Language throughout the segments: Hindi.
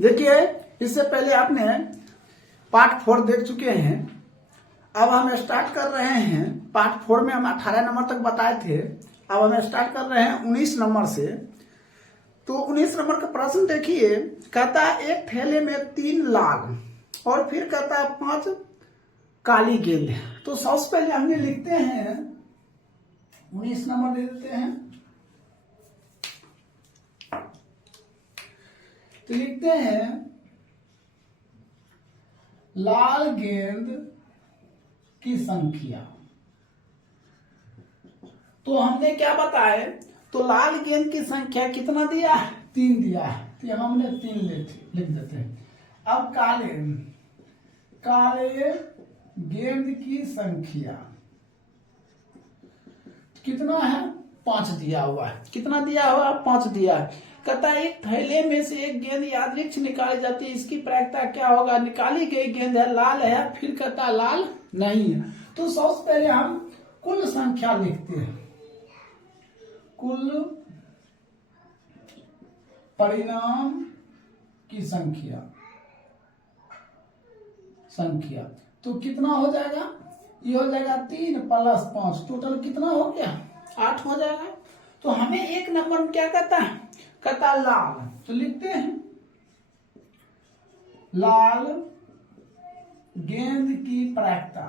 देखिए, इससे पहले आपने पार्ट 4 देख चुके हैं। अब हम स्टार्ट कर रहे हैं पार्ट 4 में। हम 18 नंबर तक बताए थे, अब हम स्टार्ट कर रहे हैं 19 नंबर से। तो 19 नंबर का प्रश्न देखिए, कहता है एक थैले में 3 लाल और फिर कहता है 5 काली गेंद। तो सबसे पहले हमने लिखते हैं 19 नंबर दे देते हैं। तो लिखते हैं लाल गेंद की संख्या। तो हमने क्या बताया, तो लाल गेंद की संख्या कितना दिया है, 3 दिया है, तो यहां हमने 3 लिख देते हैं। अब काले गेंद की संख्या कितना है, 5 दिया हुआ है। कितना दिया हुआ, 5 दिया है। कहता है एक थैले में से एक गेंद यादृच्छिक निकाली जाती है, इसकी प्रायिकता क्या होगा। निकाली गई गेंद है लाल है, फिर कहता लाल नहीं है। तो सबसे पहले हम कुल संख्या लिखते हैं, कुल परिणाम की संख्या। तो कितना हो जाएगा, ये हो जाएगा 3 + 5, टोटल कितना हो गया, 8 हो जाएगा। तो हमें एक नंबर में क्या कहता है, कहता लाल। तो लिखते हैं लाल गेंद की प्रायिकता।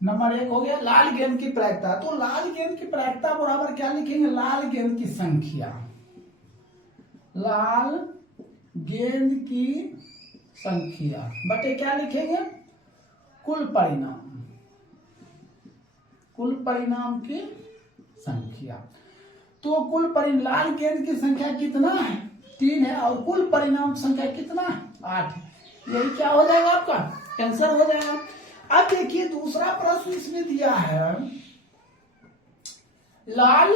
नंबर 1 हो गया लाल गेंद की प्रायिकता। तो लाल गेंद की प्रायिकता बराबर क्या लिखेंगे, लाल गेंद की संख्या। लाल गेंद की संख्या बटे क्या लिखेंगे, कुल परिणाम की संख्या। तो लाल गेंद की संख्या कितना है, 3 है, और कुल परिणाम संख्या कितना है, 8 है। यही क्या हो जाएगा, आपका आंसर हो जाएगा। अब देखिए दूसरा प्रश्न इसमें दिया है लाल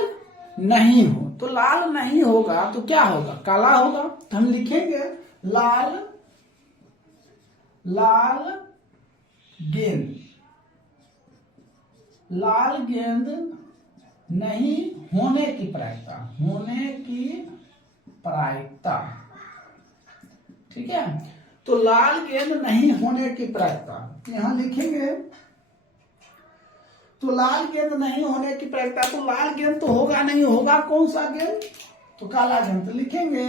नहीं हो। तो लाल नहीं होगा तो क्या होगा, काला होगा। तो हम लिखेंगे लाल गेंद नहीं होने की प्रायिकता। ठीक है, तो लाल गेंद नहीं होने की प्रायिकता यहां लिखेंगे। तो लाल गेंद नहीं होने की प्रायिकता, तो लाल गेंद तो होगा नहीं, होगा कौन सा गेंद, तो काला गेंद। तो लिखेंगे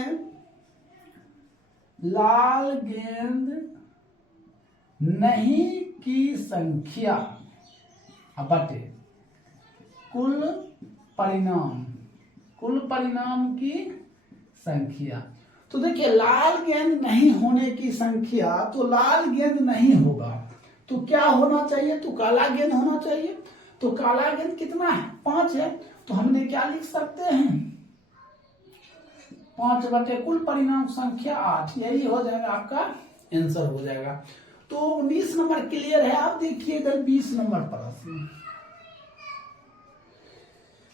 लाल गेंद नहीं की संख्या बटे कुल परिणाम की संख्या। तो देखिए लाल गेंद नहीं होने की संख्या, तो लाल गेंद नहीं होगा तो क्या होना चाहिए, तो काला गेंद होना चाहिए। तो काला गेंद कितना है, 5 है। तो हमने क्या लिख सकते हैं, 5 बटे कुल परिणाम संख्या 8। यही हो जाएगा आपका आंसर हो जाएगा। तो 19 नंबर क्लियर है। आप देखिए इधर 20 नंबर प्रश्न।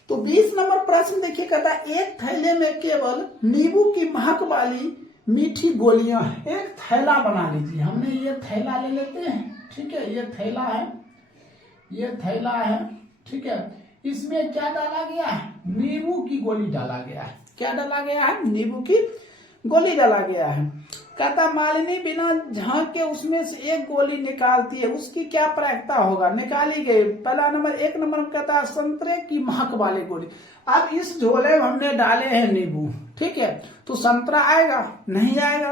तो 20 नंबर प्रश्न देखिए, कहता है एक थैले में केवल नींबू की महक वाली मीठी गोलियां हैं। एक थैला बना लीजिए। हमने ये थैला ले लेते हैं, ठीक है, ये थैला है, ठीक है। इसमें क्या डाला गया है, नींबू की गोली डाला गया है। क्या डाला गया है, नींबू की गोली डाला गया है। कहता मालिनी बिना झांक के उसमें से एक गोली निकालती है, उसकी क्या प्रायिकता होगा। निकाली गई पहला नंबर, 1 नंबर में कहता है संतरे की महक वाली गोली। अब इस झोले में हमने डाले हैं नींबू, ठीक है, तो संतरा आएगा, नहीं आएगा।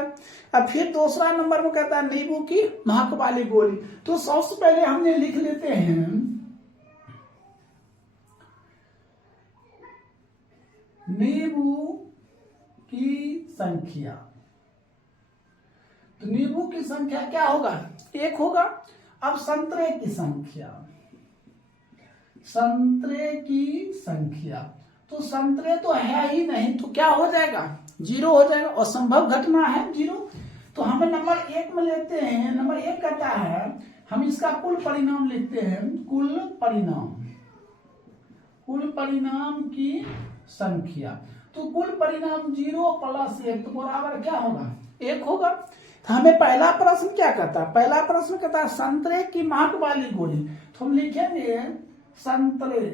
अब फिर दूसरा नंबर में कहता है नींबू की महक वाली गोली। तो सबसे पहले हमने लिख लेते हैं नींबू की संख्या। तो नींबू की संख्या क्या होगा, 1 होगा। अब संतरे की संख्या, तो संतरे तो है ही नहीं, तो क्या हो जाएगा, 0 हो जाएगा। असंभव घटना है 0। तो हमें नंबर 1 में लेते हैं। नंबर 1 कहता है हम इसका कुल परिणाम लिखते हैं, कुल परिणाम की संख्या। तो कुल परिणाम 0 + 1 तो बराबर क्या होगा, 1 होगा। तो हमें पहला प्रश्न क्या कहता है, पहला प्रश्न कहता है संतरे की महक वाली गोली। तो हम लिखेंगे संतरे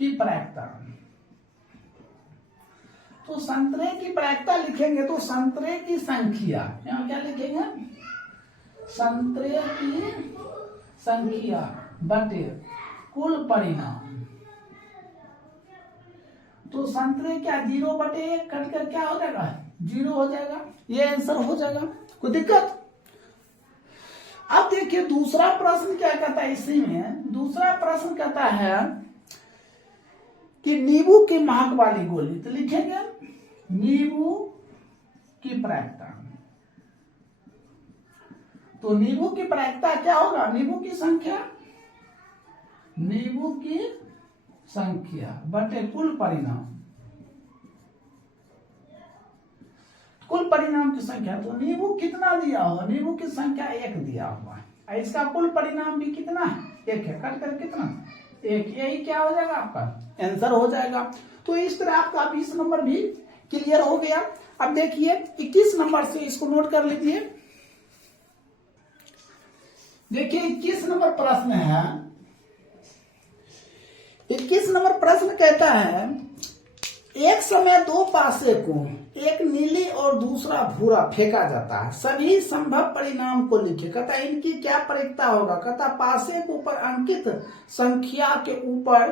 की प्रायिकता। तो संतरे की प्रायिकता लिखेंगे तो संतरे की संख्या, यहाँ क्या लिखेंगे, संतरे की संख्या बटे कुल परिणाम। तो संतरे क्या 0/1 कटकर क्या हो जाएगा, 0 हो जाएगा, ये आंसर हो जाएगा। कोई दिक्कत? अब देखिए दूसरा प्रश्न क्या कहता है, इसी में दूसरा प्रश्न कहता है कि नींबू की महक वाली गोली, तो लिखेंगे नींबू की प्रायिकता। तो नींबू की प्रायिकता क्या होगा, नींबू की संख्या, नींबू की संख्या बटे कुल परिणाम, कुल परिणाम की संख्या। तो नींबू कितना दिया होगा, नींबू की संख्या 1 दिया हुआ है, इसका कुल परिणाम भी कितना है, 1 है, कट कर कितना 1, यही क्या हो जाएगा आपका आंसर हो जाएगा। तो इस तरह आपका 20 नंबर भी क्लियर हो गया। अब देखिए 21 नंबर से इसको नोट कर लीजिए। देखिए 21 नंबर प्रश्न है, 21 नंबर प्रश्न कहता है एक समय 2 पासे को, एक नीली और दूसरा भूरा फेंका जाता है, सभी संभव परिणाम को लिखे। कहता है इनकी क्या प्रायिकता होगा, कहता पासे के ऊपर अंकित संख्या के ऊपर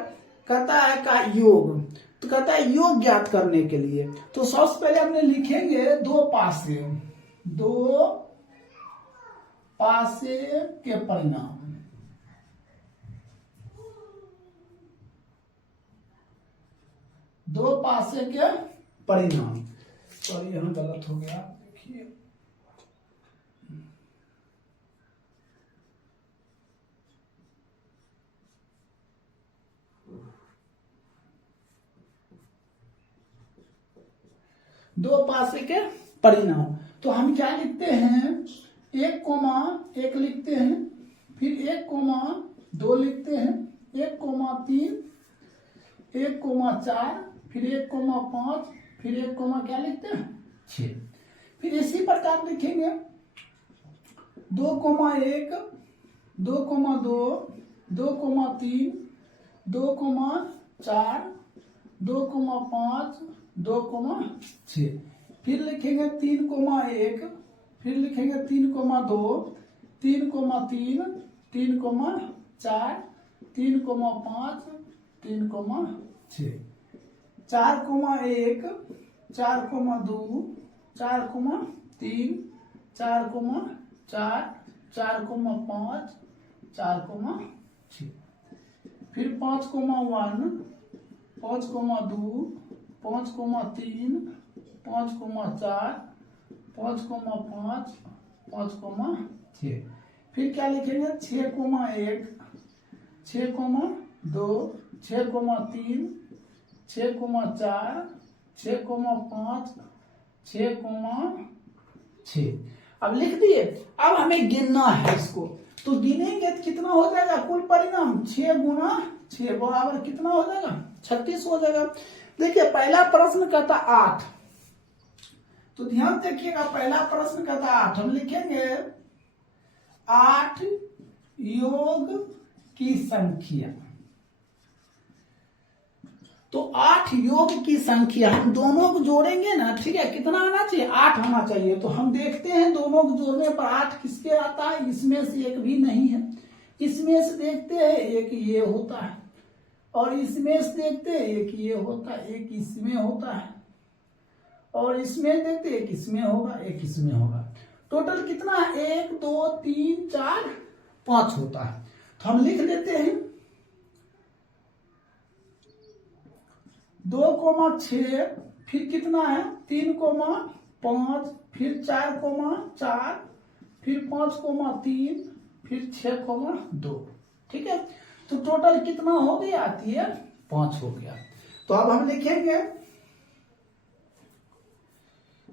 कहता है का योग, तो कहता है योग ज्ञात करने के लिए। तो सबसे पहले हमने लिखेंगे 2 पासे, 2 पासे के परिणाम, दो पासे के परिणाम। सॉरी यहां गलत हो गया, देखिए दो पासे के परिणाम। तो हम क्या लिखते हैं, 1,1 लिखते हैं, फिर 1,2 लिखते हैं, 1,3, 1,4, फिर 1,5, फिर 1, क्या लिखते हैं 6। फिर इसी प्रकार लिखेंगे 2,1, 2,2, 2,3, 2,4, 2,5, 2,6। फिर लिखेंगे 3,1, फिर लिखेंगे 3,2, 3,3, 3,4, 3,5, 3,6, 4,1, 4,2, 4,3, 4,4, 4,5, 4,6। फिर 5,1, 5,2, 5,3, 5,4, 5,5, 5,6। फिर क्या लिखेंगे 6,1, 6,2, 6,3, 6,4, 6,5, 6,6। अब लिख दिए। अब हमें गिनना है इसको, तो गिनेंगे तो कितना हो जाएगा कुल परिणाम, 6 गुना 6 बराबर कितना हो जाएगा 36 हो जाएगा। देखिए पहला प्रश्न कहता 8, तो ध्यान देखिएगा पहला प्रश्न कहता 8, हम लिखेंगे 8 योग की संख्या। तो 8 योग की संख्या, हम दोनों को जोड़ेंगे ना, ठीक है, कितना आना चाहिए 8 आना चाहिए। तो हम देखते हैं दोनों को जोड़ने पर 8 किसके आता है, इसमें से एक भी नहीं है। इसमें से देखते हैं एक ये होता है, और इसमें से देखते हैं एक ये होता है, एक इसमें होता है, और इसमें देखते हैं एक इसमें होगा, एक इसमें होगा। टोटल कितना है 1, 2, 3, 4, 5 होता है। तो हम लिख देते हैं 2,6, फिर कितना है 3,5, फिर 4,4, फिर 5,3, फिर 6,2। ठीक है, तो टोटल कितना हो गया आती है 5 हो गया। तो अब हम लिखेंगे,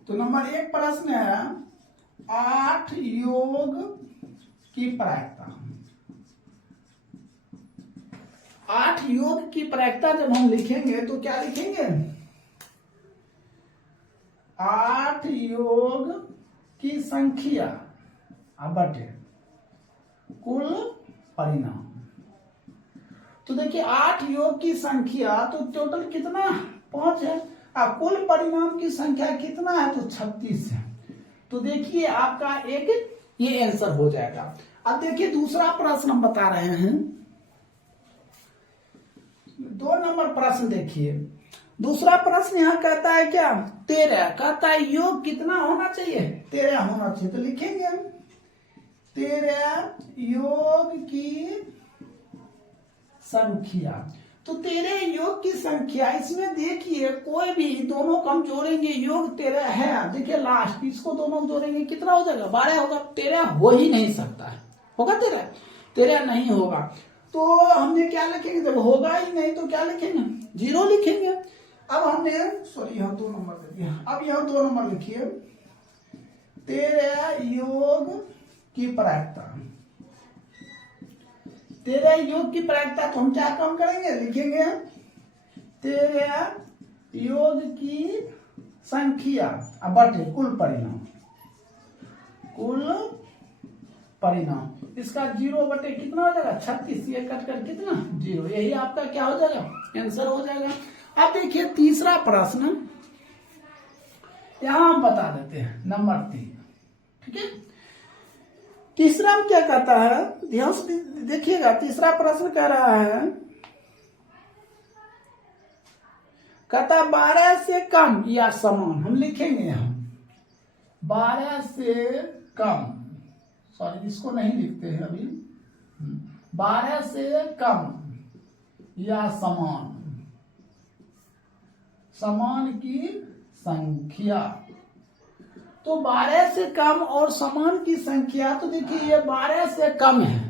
तो नंबर 1 प्रश्न है 8 योग की प्रायिकता। 8 योग की प्रायिकता जब हम लिखेंगे तो क्या लिखेंगे 8 योग की संख्या बटे कुल परिणाम। तो देखिए 8 योग की संख्या, तो टोटल कितना 5 है। और कुल परिणाम की संख्या कितना है तो 36 है। तो देखिए आपका एक ये आंसर हो जाएगा। अब देखिए दूसरा प्रश्न हम बता रहे हैं, 2 नंबर प्रश्न देखिए। दूसरा प्रश्न यहाँ कहता है क्या, 13 कहता है योग कितना होना चाहिए, 13 होना चाहिए। तो लिखेंगे हम 13 योग की संख्या। तो 13 योग की संख्या, इसमें देखिए कोई भी दोनों को हम जोड़ेंगे, योग 13 है, देखिए लास्ट इसको दोनों जोड़ेंगे कितना हो जाएगा, 12 होगा। 13 हो ही नहीं सकता है, होगा 13 नहीं होगा। तो हमने क्या लिखेंगे, जब होगा ही नहीं तो क्या लिखेंगे, 0 लिखेंगे। अब हमने सॉरी यहाँ 2 नंबर दे दिया, अब यहाँ 2 नंबर लिखिए, 13 योग की प्रायिकता, 13 योग की प्रायिकता। तो हम क्या काम करेंगे, लिखेंगे 13 योग की संख्या बटे कुल परिणाम, कुल परिणाम। इसका 0 बटे कितना हो जाएगा, 36, ये कट कर कितना 0, यही आपका क्या हो जाएगा, आंसर हो जाएगा। अब देखिए तीसरा प्रश्न यहां हम बता देते हैं, नंबर 3, ठीक है। तीसरा में क्या कहता है, ध्यान से देखिएगा, तीसरा प्रश्न कह रहा है, कहता 12 से कम या समान। हम लिखेंगे यहां 12 से कम, सॉरी इसको नहीं लिखते हैं अभी, 12 से कम या समान, समान की संख्या। तो 12 से कम और समान की संख्या, तो देखिए ये 12 से कम है,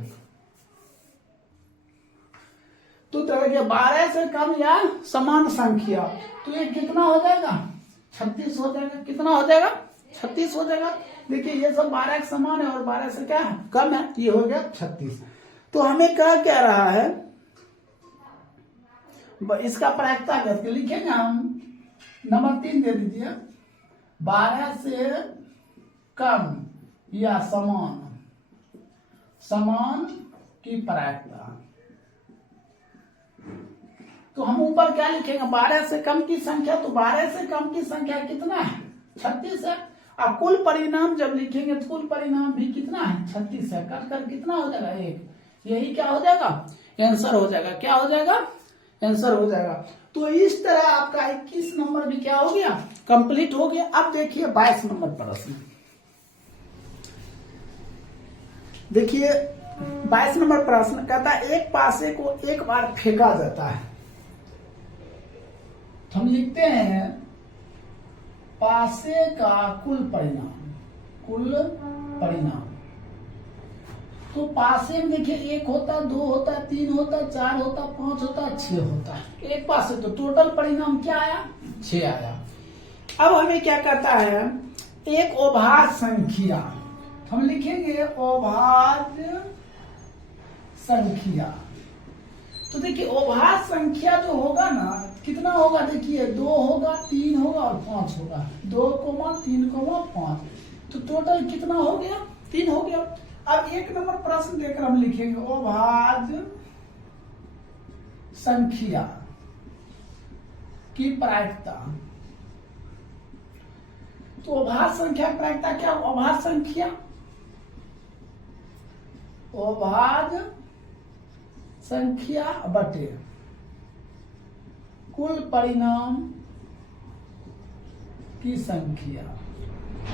तो देखिए 12 से कम या समान संख्या, तो ये कितना हो जाएगा, 36 हो जाएगा। कितना हो जाएगा, 36 हो जाएगा। देखिए ये सब 12 के समान है और 12 से क्या है, कम है, ये हो गया 36। तो हमें क्या रहा है, इसका प्रायिकता करके लिखेंगे हम, नंबर 3 दे दीजिए, 12 से कम या समान, समान की प्रायिकता। तो हम ऊपर क्या लिखेंगे, 12 से कम की संख्या, तो 12 से कम की संख्या कितना है, 36 है। अब कुल परिणाम जब लिखेंगे तो कुल परिणाम भी कितना है, 36 है, कट कर कितना हो जाएगा 1, यही क्या हो जाएगा, आंसर हो जाएगा। क्या हो जाएगा, आंसर हो जाएगा। तो इस तरह आपका 21 नंबर भी क्या हो गया, कंप्लीट हो गया। अब देखिए 22 नंबर प्रश्न, देखिए 22 नंबर प्रश्न कहता है एक पासे को एक बार फेंका जाता है। हम लिखते हैं पासे का कुल परिणाम, कुल परिणाम। तो पासे में देखिए 1 होता, 2 होता, 3 होता, 4 होता, 5 होता, 6 होता है एक पासे। तो टोटल परिणाम क्या आया, 6 आया। अब हमें क्या करता है, एक अभाज्य संख्या, हम लिखेंगे अभाज्य संख्या। तो देखिए अभाज्य संख्या जो होगा ना, कितना होगा, देखिए 2 होगा, 3 होगा और 5 होगा, 2, 3, 5। तो टोटल कितना हो गया, 3 हो गया। अब 1 नंबर प्रश्न देकर हम लिखेंगे अभाज्य संख्या की प्रायिकता। तो अभाज्य संख्या की प्रायिकता क्या, अभाज्य संख्या, अभाज्य संख्या बटे कुल परिणाम की संख्या।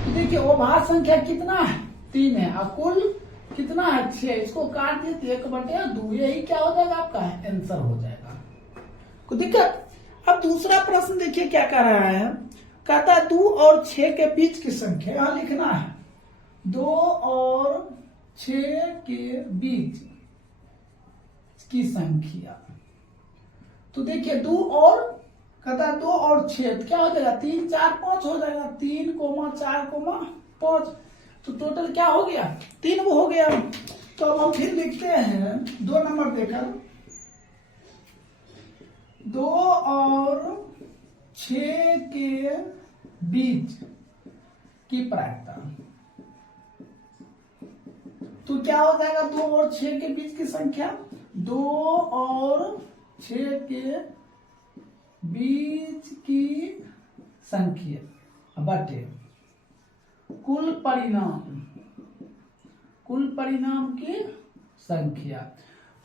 तो देखिए अभाज्य संख्या कितना है, 3 है, और कुल कितना है, 6। इसको काट दिए तो 1/2, यही क्या हो जाएगा, आपका आंसर हो जाएगा। कोई दिक्कत। अब दूसरा प्रश्न देखिए क्या कर रहा है, कहता है 2 और 6 के बीच की संख्या, यहां लिखना है 2 और 6 के बीच की संख्या। तो देखिए 2 और, कहता है 2 और 6 क्या हो जाएगा, 3, 4, 5 हो जाएगा, 3, 4, 5। तो टोटल क्या हो गया, 3 वो हो गया। तो अब हम फिर लिखते हैं 2 नंबर देकर, 2 और 6 के बीच की प्रायिकता। तो क्या हो जाएगा, 2 और 6 के बीच की संख्या, 2 और 6 के बीच की संख्या बटे कुल परिणाम की संख्या।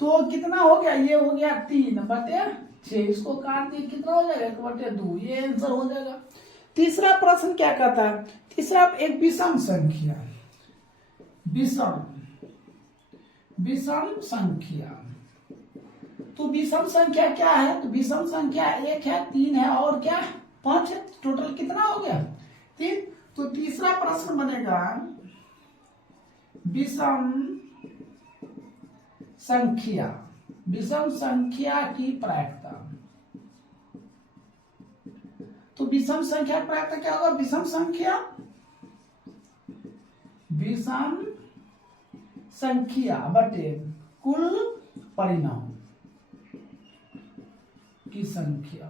तो कितना हो गया, ये हो गया 3 बटे 6, इसको काट दिए कितना हो जाएगा 1 बटे 2, ये आंसर हो जाएगा। तीसरा प्रश्न क्या कहता है, तीसरा एक विषम संख्या, विषम संख्या। तो विषम संख्या क्या है, तो विषम संख्या 1 है, 3 है और क्या 5 है, टोटल कितना हो गया 3। तो तीसरा प्रश्न बनेगा विषम संख्या की प्रायिकता। तो विषम संख्या की प्रायिकता क्या होगा, विषम संख्या बटे कुल परिणाम की संख्या।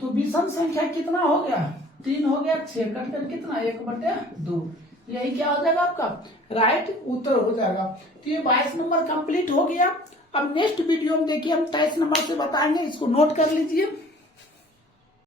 तो विषम संख्या कितना हो गया 3 हो गया, 6 कटकर कितना 1 बटे 2, यही क्या हो जाएगा आपका राइट उत्तर हो जाएगा। तो ये 22 नंबर कंप्लीट हो गया। अब नेक्स्ट वीडियो में देखिए हम 23 नंबर से बताएंगे, इसको नोट कर लीजिए।